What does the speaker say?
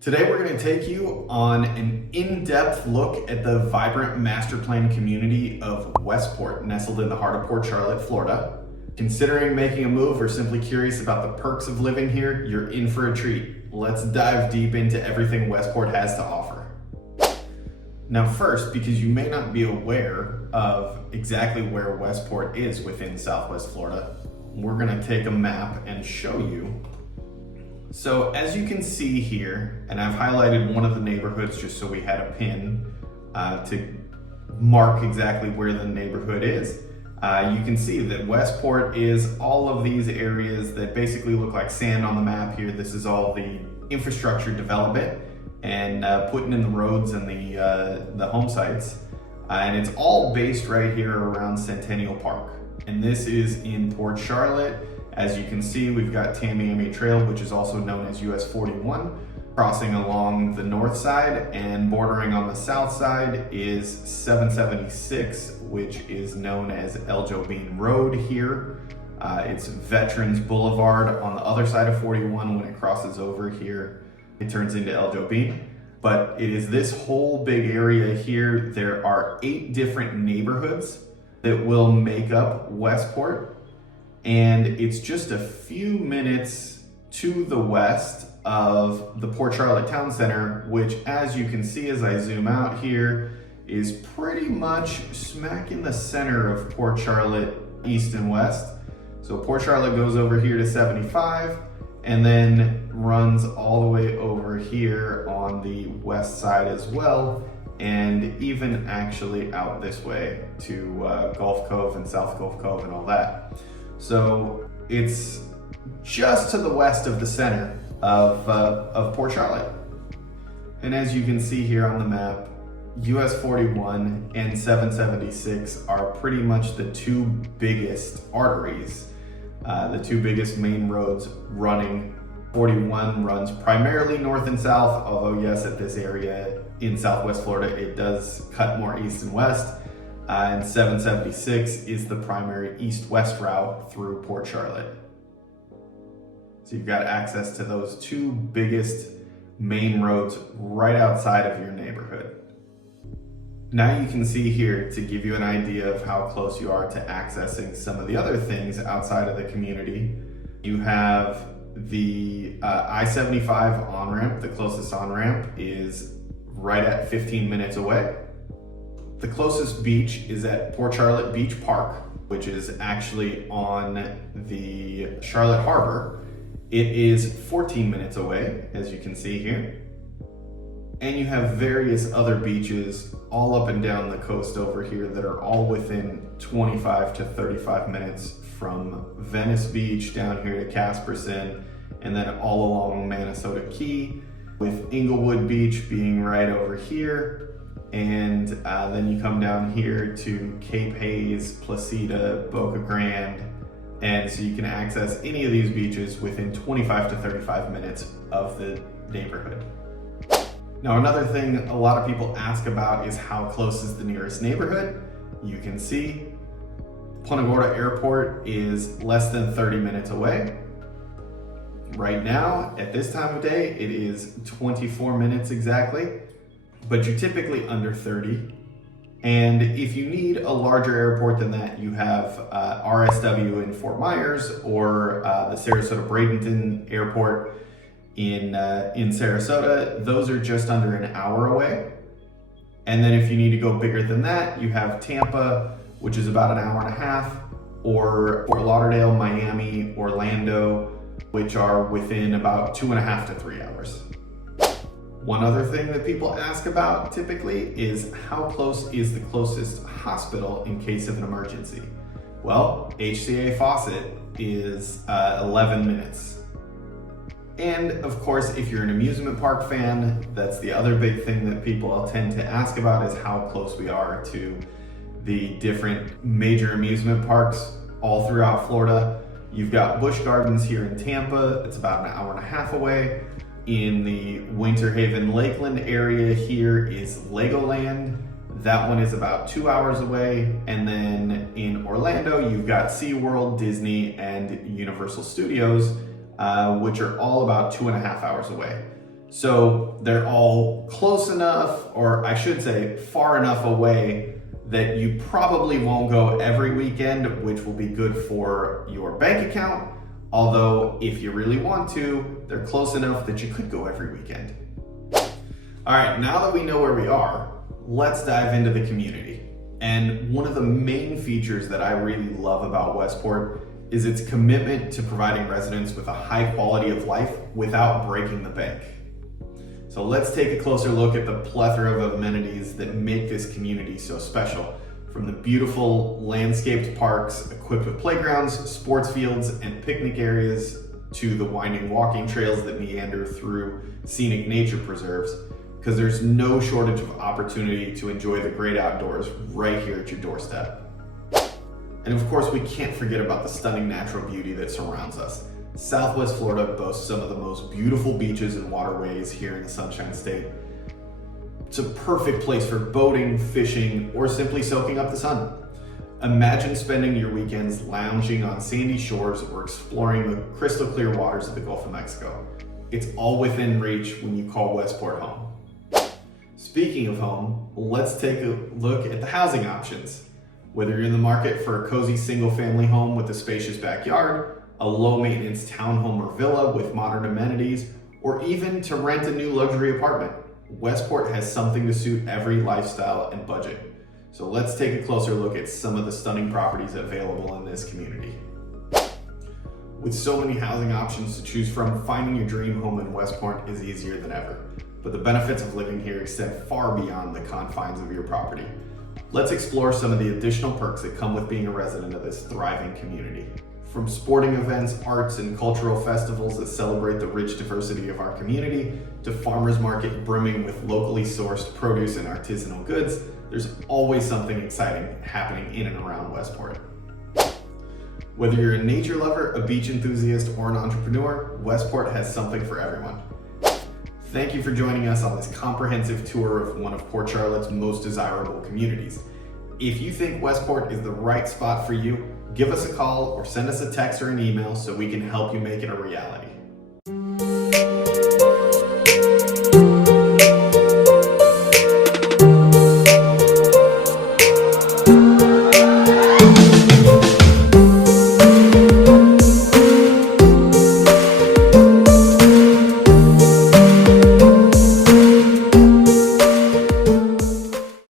Today we're going to take you on an in-depth look at the vibrant master plan community of Westport, nestled in the heart of Port Charlotte, Florida. Considering making a move or simply curious about the perks of living here, you're in for a treat. Let's dive deep into everything Westport has to offer. Now first, because you may not be aware of exactly where Westport is within Southwest Florida, we're going to take a map and show you. So as you can see here, and I've highlighted one of the neighborhoods just so we had a pin to mark exactly where the neighborhood is. You can see that Westport is all of these areas that basically look like sand on the map here. This is all the infrastructure development and putting in the roads and the home sites. And it's all based right here around Centennial Park. And this is in Port Charlotte. As you can see, we've got Tamiami Trail, which is also known as US 41, crossing along the north side, and bordering on the south side is 776, which is known as El Jobin Road here. It's Veterans Boulevard on the other side of 41. When it crosses over here, it turns into El Jobin. But it is this whole big area here. There are 8 different neighborhoods that will make up Westport. And it's just a few minutes to the west of the Port Charlotte Town Center, which, as you can see as I zoom out here, is pretty much smack in the center of Port Charlotte east and west. So Port Charlotte goes over here to 75 and then runs all the way over here on the west side as well, and even actually out this way to Gulf Cove and South Gulf Cove and all that. So it's just to the west of the center of Port Charlotte. And as you can see here on the map, US 41 and 776 are pretty much the two biggest arteries, the two biggest main roads running. 41 runs primarily north and south, although yes, at this area in Southwest Florida, it does cut more east and west. And 776 is the primary east-west route through Port Charlotte. So you've got access to those two biggest main roads right outside of your neighborhood. Now you can see here, to give you an idea of how close you are to accessing some of the other things outside of the community, you have the I-75 on-ramp. The closest on-ramp is right at 15 minutes away. The closest beach is at Port Charlotte Beach Park, which is actually on the Charlotte Harbor. It is 14 minutes away, as you can see here. And you have various other beaches all up and down the coast over here that are all within 25 to 35 minutes from Venice Beach down here to Casperson, and then all along Minnesota Key, with Inglewood Beach being right over here. And then you come down here to Cape Hayes, Placida, Boca Grande, and so you can access any of these beaches within 25 to 35 minutes of the neighborhood. Now, another thing a lot of people ask about is how close is the nearest neighborhood. You can see Punta Gorda Airport is less than 30 minutes away. Right now, at this time of day, it is 24 minutes exactly. But you're typically under 30. And if you need a larger airport than that, you have RSW in Fort Myers, or the Sarasota Bradenton Airport in Sarasota. Those are just under an hour away. And then if you need to go bigger than that, you have Tampa, which is about an hour and a half, or Fort Lauderdale, Miami, Orlando, which are within about 2.5 to 3 hours. One other thing that people ask about typically is how close is the closest hospital in case of an emergency? Well, HCA Fawcett is 11 minutes. And of course, if you're an amusement park fan, that's the other big thing that people tend to ask about, is how close we are to the different major amusement parks all throughout Florida. You've got Busch Gardens here in Tampa. It's about an hour and a half away. In the Winter Haven Lakeland area here is Legoland. That one is about 2 hours away. And then in Orlando, you've got SeaWorld, Disney, and Universal Studios, which are all about 2.5 hours away. So they're all close enough, or I should say far enough away, that you probably won't go every weekend, which will be good for your bank account. Although if you really want to, they're close enough that you could go every weekend. All right, now that we know where we are, let's dive into the community. And one of the main features that I really love about Westport is its commitment to providing residents with a high quality of life without breaking the bank. So let's take a closer look at the plethora of amenities that make this community so special. From the beautiful landscaped parks equipped with playgrounds, sports fields, and picnic areas, to the winding walking trails that meander through scenic nature preserves, because there's no shortage of opportunity to enjoy the great outdoors right here at your doorstep. And of course, we can't forget about the stunning natural beauty that surrounds us. Southwest Florida boasts some of the most beautiful beaches and waterways here in the Sunshine State. It's a perfect place for boating, fishing, or simply soaking up the sun. Imagine spending your weekends lounging on sandy shores or exploring the crystal clear waters of the Gulf of Mexico. It's all within reach when you call Westport home. Speaking of home, let's take a look at the housing options. Whether you're in the market for a cozy single-family home with a spacious backyard, a low-maintenance townhome or villa with modern amenities, or even to rent a new luxury apartment, Westport has something to suit every lifestyle and budget. So let's take a closer look at some of the stunning properties available in this community. With so many housing options to choose from, finding your dream home in Westport is easier than ever. But the benefits of living here extend far beyond the confines of your property. Let's explore some of the additional perks that come with being a resident of this thriving community. From sporting events, arts, and cultural festivals that celebrate the rich diversity of our community, to farmers market brimming with locally sourced produce and artisanal goods, there's always something exciting happening in and around Westport. Whether you're a nature lover, a beach enthusiast, or an entrepreneur, Westport has something for everyone. Thank you for joining us on this comprehensive tour of one of Port Charlotte's most desirable communities. If you think Westport is the right spot for you, give us a call or send us a text or an email so we can help you make it a reality.